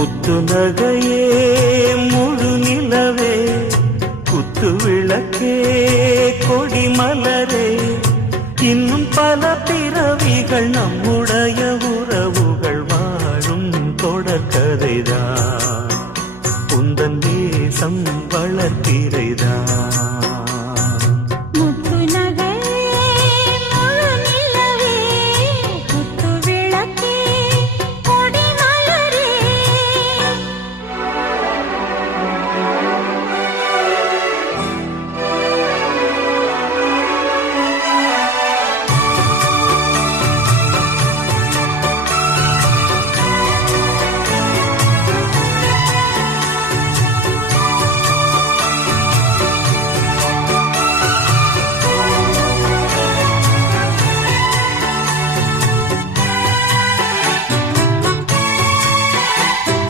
முத்து நகையே முழு நிலவே குத்து விளக்கே கொடி மலரே இன்னும் பல பிறவிகள் நம்முடைய உறவுகள் வாழும் தொடர்கதைதான் உந்தன் தேசம் வளர்த்திரைதான்